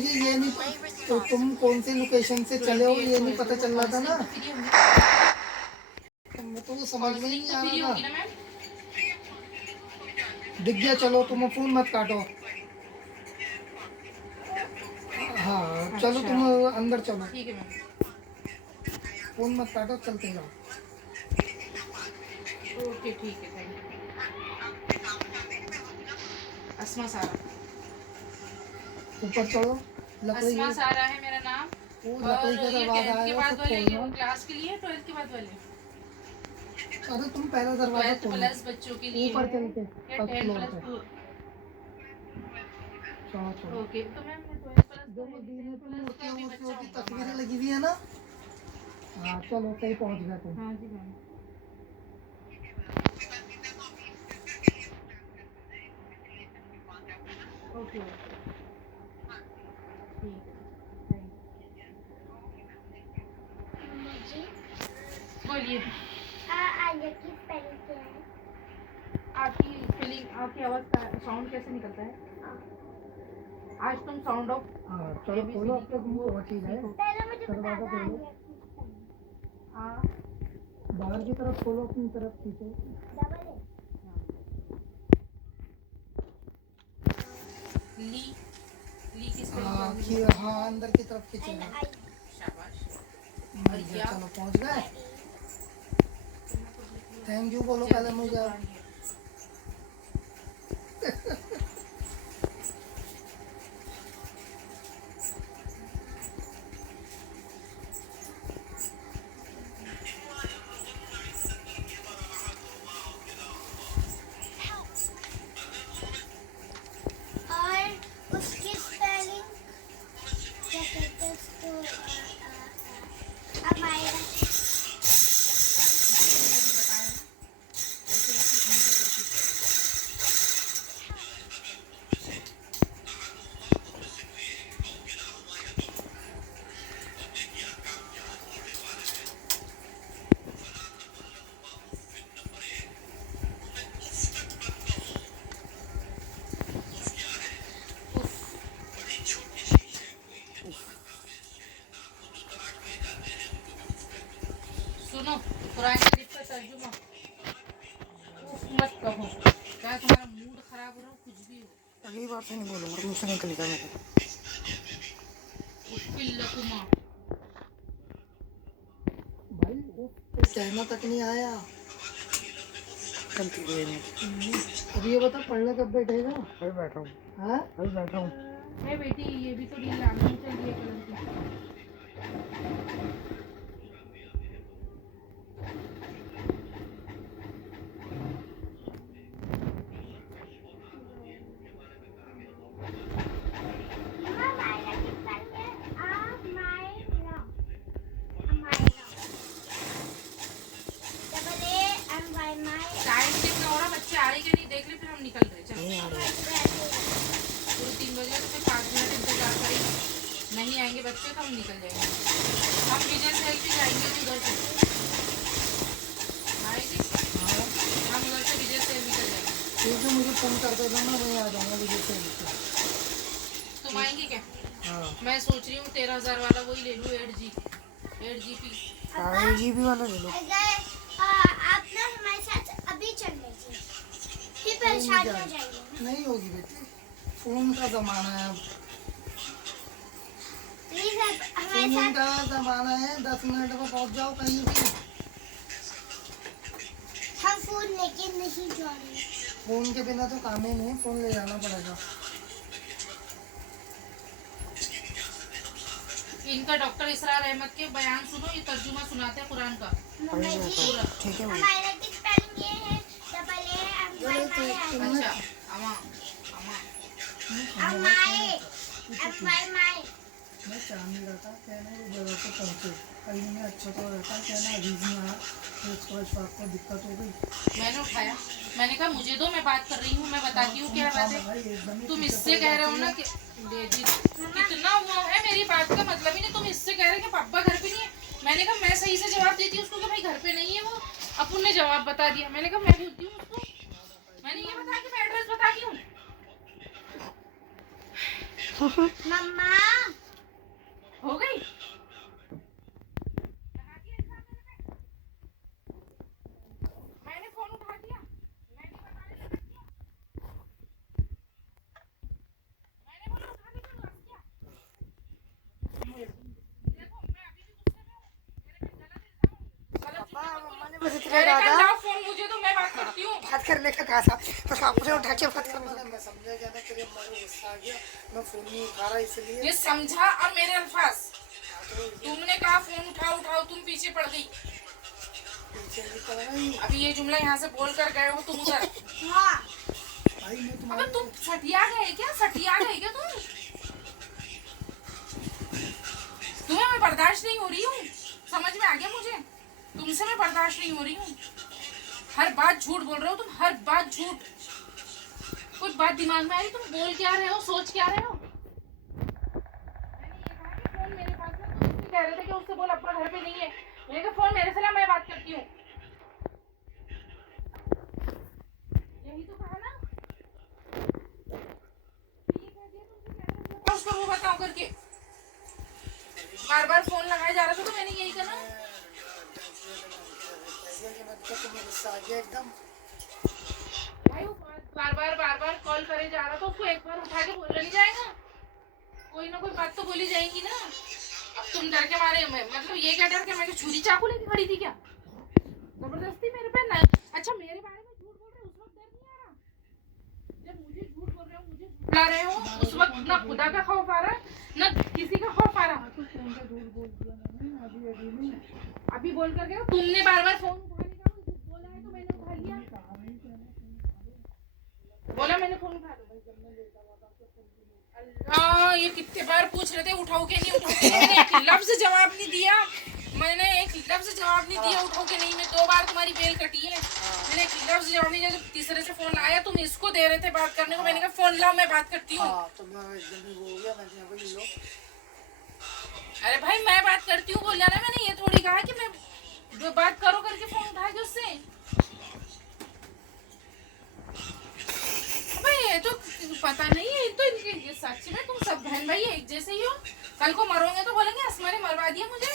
मुझे ये नहीं तो तुम कौन सी लोकेशन से चले हो ये नहीं पता चल रहा था ना, मैं तो समझ में ही नहीं आ रहा था। दिख गया, चलो तुम फोन मत काटो। हाँ चलो तुम अंदर चलो, ठीक है मैम। फोन मत काटो, चलते जाओ। ओके ठीक है, थैंक यू। अस्मा सारा, ऊपर चढ़ो। लकड़ी अस्मा सारा है मेरा नाम। वो और लकड़ी का ये दरवाजा 10th के आएगा बाद तो वाले, ये खोलना। क्लास के लिए, 12th के बाद वाले, अरे तुम पहला दरवाजा 12th खोलो, प्लस बच्चों के लिए ऊपर है, चल के या फर्स्ट 10 फ्लोर प्लस पे। 2। चलो चलो। ओके तो मैम 12th प्लस जो वो दीने पे प्लस का मूर्तियों भी मूर्तियों बच्चा की होगा तस्वीरें हमारा। लगी हुई है ना। हाँ चलो सही पहुंच गए तुम। हाँ जी मैम। ओके ओके ठीक है, थैंक मुझे यू। बोलिए। आलिया की स्पेलिंग क्या है? आपकी स्पेलिंग, आपकी आवाज़ का साउंड कैसे निकलता है? आज तुम साउंड ऑफ हाँ चलो खोलो, अब तक वो पहुंच ही गए। पहले मुझे बता दरवाजा दो खोलो, आलिया की स्पेलिंग। आ बाहर की तरफ खोलो, अपनी तरफ खींचो। Double A. ली, ली की हाँ स्पेलिंग। हाँ अंदर की तरफ एन खींचेगा। आई शाबाश। मिल गया, चलो पहुंच गए। थैंक यू बोलो पहले मुझे अब। और उसकी स्पेलिंग क्या कहते हैं उसको? अमायरा। सुनो, कुरान शरीफ का तर्जुमा। उफ मत कहो, क्या तुम्हारा मूड खराब हो रहा हो, कुछ भी हो। अगली बार से नहीं बोलूंगा, मुझसे निकल गया मेरे। उफ़िल्लकुमा। भाई वो कहना तक नहीं आया। गलती कोई नहीं। अब ये बता पढ़ने कब बैठेगा? अभी बैठा हूँ। हाँ अभी बैठा हूँ। ए बेटी, ये भी तो रील आनी चाहिए कलर की। अमायरा की स्पेलिंग है Amayra. Amayra. Double A M Y माई। टाइम कितना हो रहा, बच्चे आ रहे कि नहीं देख ले, फिर हम निकल रहे। चलो पूरे 3 बजे तो फिर 5 मिनट इंतजार करेंगे। नहीं आएंगे बच्चे तो हम निकल जाएंगे। हम विजय से भी जाएंगे उधर से। आएगी, हम उधर से विजय से निकल जाएंगे। ठीक है, मुझे फोन कर देना, मैं आ जाऊंगा विजय से। तुम आएंगे क्या? हाँ मैं सोच रही हूँ 13,000 वाला वही ले लूँ, 8GB जीबी वाला ले लो। अगर आप ना हमारे साथ अभी चल लीजिए, फिर परेशान हो जाएंगे। नहीं होगी बेटी, फोन का जमाना है अब। प्लीज आप हमारे फोन साथ। का जमाना है, 10 मिनट में पहुंच जाओ कहीं भी। हम फोन लेके नहीं जाएंगे। फोन के बिना तो काम ही नहीं है, फोन ले जाना पड़ेगा। इनका डॉक्टर इसरार अहमद के बयान सुनो, ये तर्जुमा सुनाते हैं कुरान का। मम्मी जी, ठीक है हमारा की स्पेलिंग ये है डबल ए एम वाई माई। अच्छा, अमा अमा अमाए एम वाई माई। मैं चाह नहीं रहा था कहना ये जगह पर पहुँचे, कहीं में अच्छा तो रहता कहना अजीज में आया तो इसको इस बात को दिक्कत हो गई। मैंने उठाया, मैंने कहा मुझे दो, मैं बात कर रही हूँ, मैं बताती हूँ क्या बात है। भाई एकदम ही तुम पीछे इससे पड़ कह रहे हो जाती ना है। कि जी कितना वो है, मेरी बात का मतलब ही नहीं। तुम इससे कह रहे हो कि पापा घर पे नहीं है। मैंने कहा मैं सही से जवाब देती हूँ उसको कि भाई घर पे नहीं है वो। अपुन ने जवाब बता दिया। मैंने कहा मैं बोलती हूँ उसको, मैंने ये बताया कि मैं एड्रेस बताती हूँ। मम्मा हो गई? मैंने फोन उठा दिया, मैंने बताने लगा दिया, मैंने बोला उठा ली तो लग गया। देखो मैं अभी भी गुस्से में हूँ, मेरे पे गलत इल्जाम गलत पापा चीजें मत मम्मा ने बोलो। मुझे इतना मैंने कहा कहा था लाओ फोन मुझे तो मैं बात करती हूँ। बात करने का कहा था, तो आप मुझे उठा के बात करने का। मैं समझा क्या था, तेरे अम्मा को गुस्सा आ गया, मैं फोन नहीं उठा रहा इसलिए। ये समझा और मेरे अल्फाज, तुमने कहा फोन उठाओ उठाओ, तुम पीछे पड़ गई। पीछे नहीं पड़ रही अभी ये जुमला यहाँ से बोल कर गए हो तुम उधर। हाँ भाई, मैं अबे तुम्हारे तुम सटिया गए क्या? सटिया गए क्या तुम? तुम्हें मैं बर्दाश्त नहीं हो रही हूँ, समझ में आ गया मुझे। तुमसे मैं बर्दाश्त नहीं हो रही हूँ। हर बात झूठ बोल रहे हो तुम, हर बात झूठ। कुछ बात दिमाग में आ रही, तुम बोल क्या रहे हो, सोच क्या रहे हो? मैंने ये कहा कि फोन मेरे पास है, तुम उससे कह रहे थे कि उससे बोल अपना घर पे नहीं है। मैंने कहा फोन मेरे से ला, मैं बात करती हूँ। यही तो कहा ना। ये कह दिया तुमसे, कह रहे थे उसको वो बताओ करके। बार बार फोन लगाया जा रहा था तो मैंने यही कहा ना। तुम्हें गुस्सा आ गया एकदम। भाई वो बार बार कॉल करे जा रहा था, उसको एक बार उठा के बोलना नहीं जाएगा? कोई ना कोई बात तो बोली जाएगी ना। अब तुम डर के मारे, मतलब ये क्या डर के मैं छुरी चाकू लेके खड़ी थी क्या जबरदस्ती मेरे पे? नहीं अच्छा, मेरे बारे में झूठ बोल रहे हो उस वक्त डर नहीं आ रहा? जब मुझे झूठ बोल रहे हो, मुझे झुठला रहे हो, उस वक्त ना खुदा का खौफ आ रहा ना किसी का खौफ आ रहा। कुछ फोन पे झूठ बोल दिया मैंने, अभी अभी नहीं अभी बोल कर गए तुमने, बार बार फोन उठाने का बोला है तो मैंने उठा लिया। कहा नहीं कि बोला मैंने फोन उठा लो। अल्लाह, ये कितने बार पूछ रहे थे उठाओ के नहीं, उठाओ के नहीं। मैंने एक लफ्ज जवाब नहीं दिया, मैंने एक लफ्ज जवाब नहीं दिया उठाओ के नहीं। मैं 2 बार तुम्हारी बेल कटी है, मैंने एक लफ्ज जवाब नहीं दिया। जब तीसरे से फोन आया, तुम इसको दे रहे थे बात करने को, मैंने कहा फोन लाओ मैं बात करती हूँ। तो मैं एकदम ही हो गया, मैंने अभी लो। अरे भाई मैं बात करती हूँ बोला ना, मैंने ये थोड़ी कहा कि मैं बात करो करके फोन उठा के उससे। भाई ये तो पता नहीं है, तो इनके सच में तुम सब बहन भाई एक जैसे ही हो। कल को मरोगे तो बोलेंगे असमा ने मरवा दिया मुझे।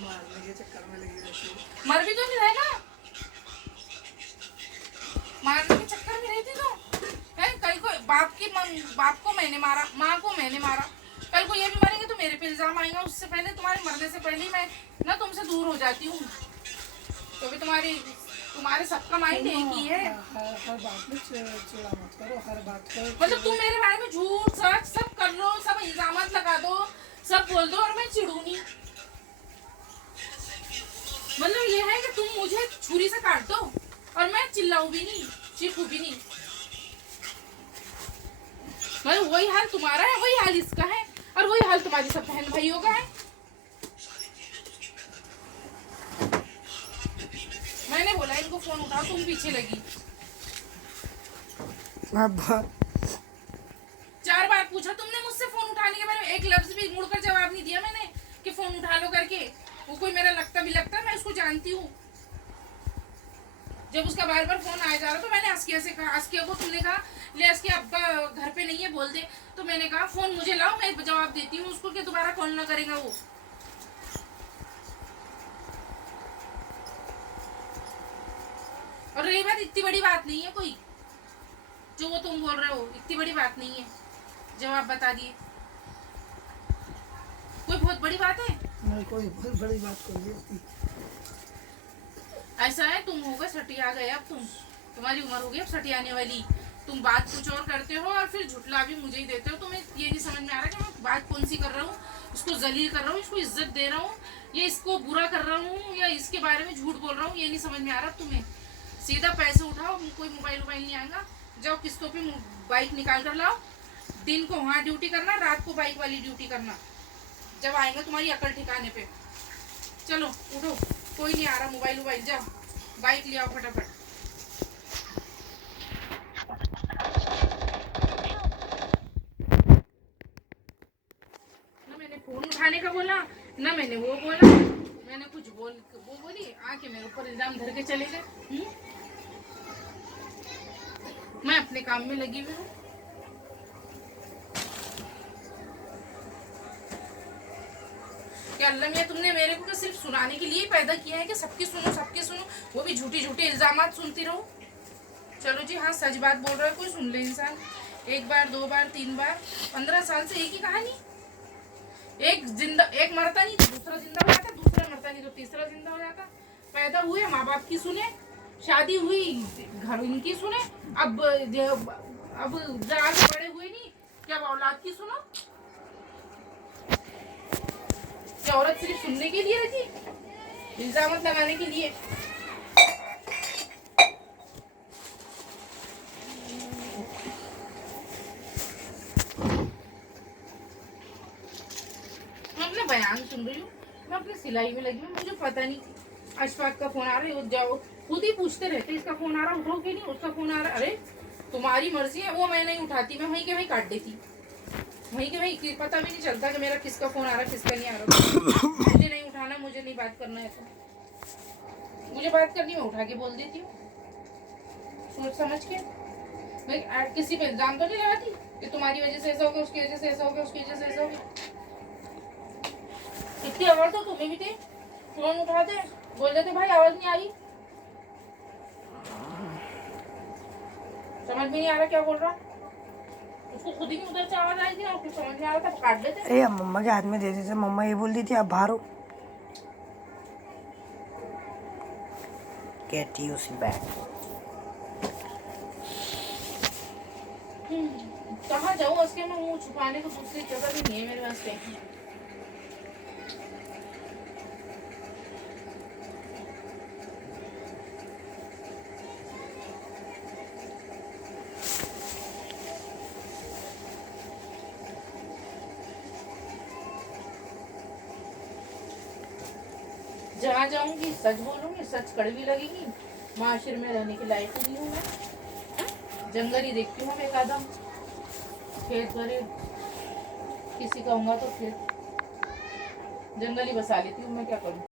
मारने के चक्कर में लगी रहती है। मर भी तो नहीं रहे ना, मारने के चक्कर में रहती तो है। कल को बाप को मैंने मारा, माँ को मैंने मारा, कल को ये भी मरेंगे तो मेरे पे इल्जाम आएगा। उससे पहले, तुम्हारे मरने से पहले मैं ना तुमसे दूर हो जाती हूँ। तो भी तुम्हारे सबका माइंड एक ही है। हर बात में चिड़ा मत करो, हर बात पर मतलब तुम मेरे बारे में झूठ सच सब कर लो, सब इल्जामात लगा दो, सब बोल दो और मैं चिढ़ू नहीं। मतलब ये है कि तुम मुझे छुरी से काट दो और मैं चिल्लाऊं भी नहीं, चीखूं भी नहीं। मतलब वही हाल तुम्हारा है, वही हाल इसका है, और वही हाल तुम्हारी सब बहन भाइयों का है। मैंने बोला इनको फोन उठाओ, तुम पीछे लगी। 4 बार पूछा तुमने मुझसे फोन उठाने के बारे में, एक लफ्ज भी मुड़कर जवाब नहीं दिया मैंने कि फोन उठा लो करके। वो कोई मेरा लगता भी लगता है, मैं उसको जानती हूँ। जब उसका बार बार फोन आया जा रहा तो मैंने अस्किया से कहा, अस्किया को तुमने कहा ले अस्किया अब्बा घर पे नहीं है बोल दे, तो मैंने कहा फोन मुझे लाओ मैं जवाब देती हूँ उसको कि दोबारा कॉल ना करेगा वो। और रही बात, इतनी बड़ी बात नहीं है कोई जो वो तुम बोल रहे हो, इतनी बड़ी बात नहीं है, जवाब बता दिए। कोई बहुत बड़ी बात है? नहीं, कोई बहुत बड़ी बात कोई नहीं। ऐसा है तुम हो गए सटिया गए, अब तुम्हारी उम्र हो गई अब सटियाने वाली। तुम बात कुछ और करते हो और फिर झुटला भी मुझे ही देते हो। तुम्हें ये नहीं समझ में आ रहा कि मैं बात कौन सी कर रहा हूँ, इसको जलील कर रहा हूँ, इसको इज्जत दे रहा हूँ, या इसको बुरा कर रहा हूँ, या इसके बारे में झूठ बोल रहा हूँ, ये नहीं समझ में आ रहा तुम्हें। सीधा पैसे उठाओ, कोई मोबाइल नहीं आएगा, जाओ किस्तों पे बाइक निकाल कर लाओ, दिन को वहाँ ड्यूटी करना, रात को बाइक वाली ड्यूटी करना। जब आएगा तुम्हारी अकल ठिकाने पे। चलो उठो, कोई नहीं आ रहा, मोबाइल जाओ बाइक ले आओ फटाफट। ना मैंने फोन उठाने का बोला, ना मैंने वो बोला, मैंने कुछ वो बोली, आके मेरे ऊपर इल्जाम धर के चले गए। मैं अपने काम में लगी हुई हूँ। अल्लाह मियां तुमने मेरे को सिर्फ सुनाने के लिए पैदा किया है कि सबकी सुनो, वो भी झूठी झूठे इल्जामात सुनती रहो। चलो जी हाँ, सच बात बोल रहा है, कोई सुन ले इंसान। 1 बार 2 बार 3 बार, 15 साल से एक ही कहानी। एक मरता नहीं तो दूसरा जिंदा हो जाता, दूसरा मरता नहीं तो तीसरा जिंदा हो जाता। पैदा हुए माँ बाप की सुने, शादी हुई घर इनकी सुने, अब आगे बड़े हुए नहीं क्या औलाद की सुनो। क्या औरत सिर्फ सुनने के लिए रहती, इल्जामत लगाने के लिए? मैं अपना बयान सुन रही हूँ, मैं अपनी सिलाई में लगी हूँ, मुझे पता नहीं अशफाक का फोन आ रहा है, जाओ खुद ही पूछते रहते इसका फोन आ रहा, उठाओ कि नहीं, उसका फोन आ रहा। अरे तुम्हारी मर्जी है, वो मैं नहीं उठाती, मैं वहीं के वहीं काट देती, वहीं के वहीं। पता भी नहीं चलता कि मेरा किसका फोन आ रहा किसका नहीं आ रहा। मुझे नहीं उठाना, मुझे नहीं बात करना है, तो मुझे बात करनी मैं उठा के बोल देती हूँ सोच समझ के। मैं किसी पे इल्जाम तो नहीं लगाती कि तुम्हारी वजह से ऐसा हो गया, उसकी वजह से ऐसा हो गया, उसकी वजह से ऐसा हो गया। इतनी आवाज तो तुम्हें भी थे, फोन उठाते बोल देते भाई आवाज नहीं आ रही, समझ में नहीं आ रहा क्या बोल रहा। उसको खुद ही उधर से आवाज आई थी और कुछ समझ में आ रहा था, काट देते। अरे मम्मा के हाथ में दे देते, मम्मा ये बोल दी थी आप बाहर हो। Get used back. कहाँ जाऊँ, उसके में मुंह छुपाने को दूसरी जगह भी नहीं है मेरे पास पे। जहाँ जाऊंगी सच बोलूंगी, सच कड़वी लगेगी, माशरे में रहने के लायक नहीं हूँ मैं। जंगल ही देखती हूँ एक आधा, खेत भरे किसी का होगा तो फिर जंगल ही बसा लेती हूँ, मैं क्या करूँ।